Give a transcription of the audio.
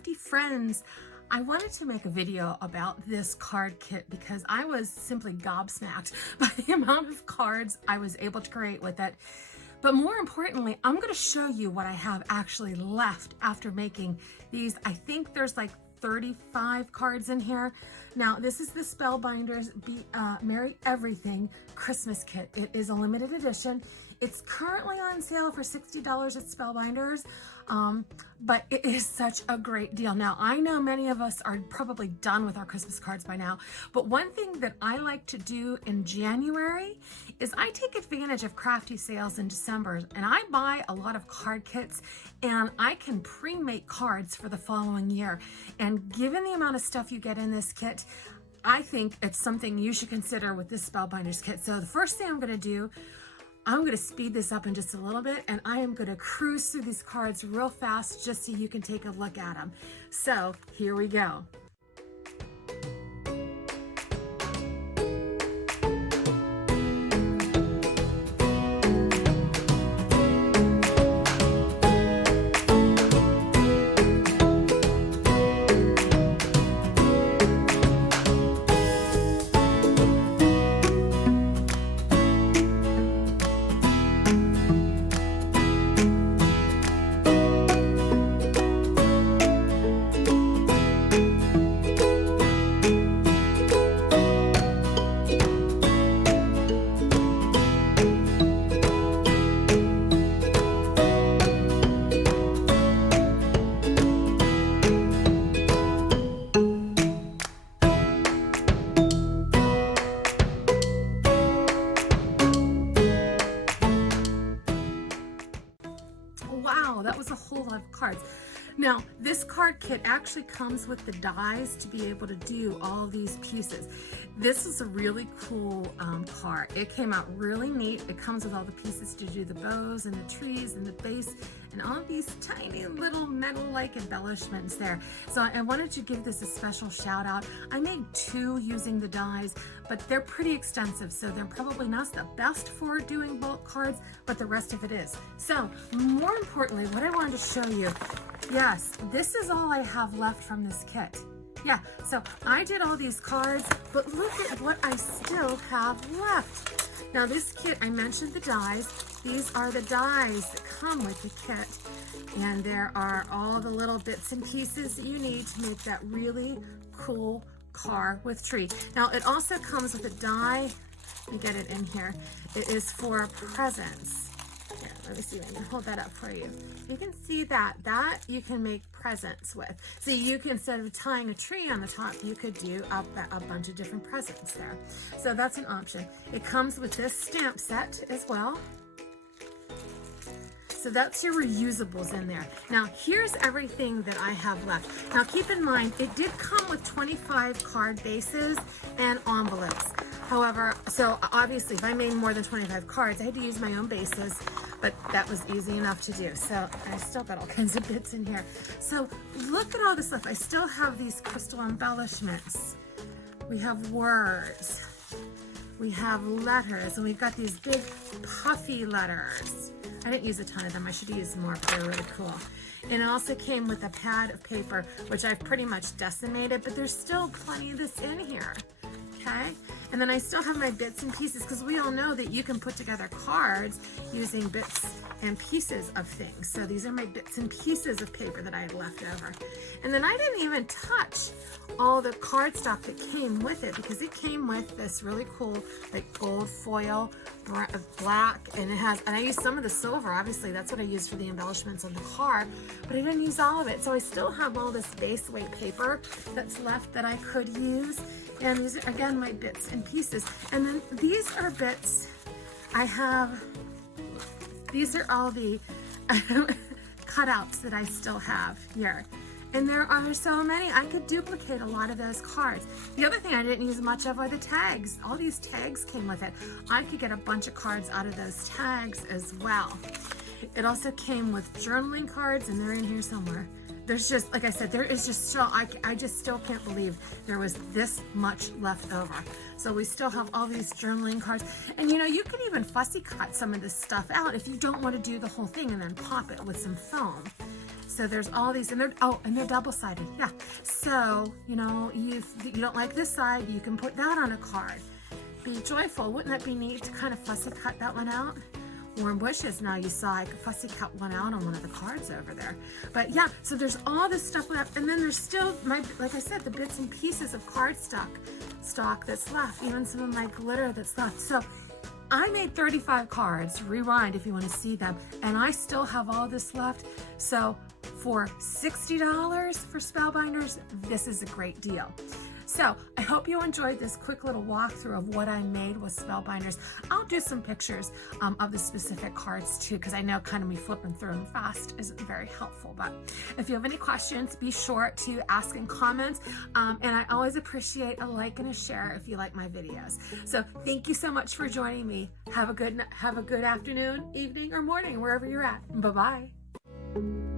crafty friends. I wanted to make a video about this card kit because I was simply gobsmacked by the amount of cards I was able to create with it. But more importantly, I'm going to show you what I have actually left after making these. I think there's like 35 cards in here. Now, this is the Spellbinders Merry Everything Christmas Kit. It is a limited edition. It's currently on sale for $60 at Spellbinders, but it is such a great deal. Now, I know many of us are probably done with our Christmas cards by now, but one thing that I like to do in January is I take advantage of crafty sales in December, and I buy a lot of card kits, and I can pre-make cards for the following year. And given the amount of stuff you get in this kit, I think it's something you should consider with this Spellbinders kit. So the first thing I'm going to do, I'm going to speed this up in just a little bit, and I am going to cruise through these cards real fast just so you can take a look at them. So here we go. Wow, that was a whole lot of cards. Now, this card kit actually comes with the dies to be able to do all these pieces. This is a really cool card. It came out really neat. It comes with all the pieces to do the bows and the trees and the base and all these tiny little metal-like embellishments there. So I wanted to give this a special shout out. I made two using the dies, but they're pretty extensive, so they're probably not the best for doing bulk cards, but the rest of it is. So more importantly, what I wanted to show you, yes, this is all I have left from this kit. Yeah, so I did all these cards, but look at what I still have left. Now this kit, I mentioned the dies. These are the dies that come with the kit. And there are all the little bits and pieces that you need to make that really cool car with tree. Now it also comes with a die. Let me get it in here. It is for presents. Here, let me see if I can hold that up for you. You can see that you can make presents with. So you can, instead of tying a tree on the top, you could do a bunch of different presents there. So that's an option. It comes with this stamp set as well. So that's your reusables in there. Now here's everything that I have left. Now keep in mind, it did come with 25 card bases and envelopes. However, so obviously if I made more than 25 cards, I had to use my own bases, but that was easy enough to do. So I still got all kinds of bits in here. So look at all this stuff. I still have these crystal embellishments. We have words. We have letters, and we've got these big puffy letters. I didn't use a ton of them. I should use more, but they're really cool. And it also came with a pad of paper, which I've pretty much decimated, but there's still plenty of this in here. Okay, and then I still have my bits and pieces, because we all know that you can put together cards using bits and pieces of things. So these are my bits and pieces of paper that I had left over. And then I didn't even touch all the cardstock that came with it, because it came with this really cool like gold foil, black, and it has, and I used some of the silver, obviously that's what I used for the embellishments on the card, but I didn't use all of it. So I still have all this base weight paper that's left that I could use. And these are, again, my bits and pieces. And then these are bits I have. These are all the cutouts that I still have here. And there are so many. I could duplicate a lot of those cards. The other thing I didn't use much of are the tags. All these tags came with it. I could get a bunch of cards out of those tags as well. It also came with journaling cards, and they're in here somewhere. There's just, like I said, there is just so, I just still can't believe there was this much left over. So we still have all these journaling cards. And you know, you can even fussy cut some of this stuff out if you don't want to do the whole thing and then pop it with some foam. So there's all these, and they're double-sided. Yeah. So, you know, you don't like this side, you can put that on a card. Be joyful. Wouldn't that be neat to kind of fussy cut that one out? Warm bushes. Now you saw I could fussy cut one out on one of the cards over there. But yeah, so there's all this stuff left, and then there's still like I said, the bits and pieces of cardstock that's left, even some of my glitter that's left. So I made 35 cards. Rewind if you want to see them, and I still have all this left. So for $60 for Spellbinders, this is a great deal. So I hope you enjoyed this quick little walkthrough of what I made with Spellbinders. I'll do some pictures of the specific cards too, because I know kind of me flipping through them fast isn't very helpful. But if you have any questions, be sure to ask in comments. And I always appreciate a like and a share if you like my videos. So thank you so much for joining me. Have a good afternoon, evening, or morning, wherever you're at. Bye-bye.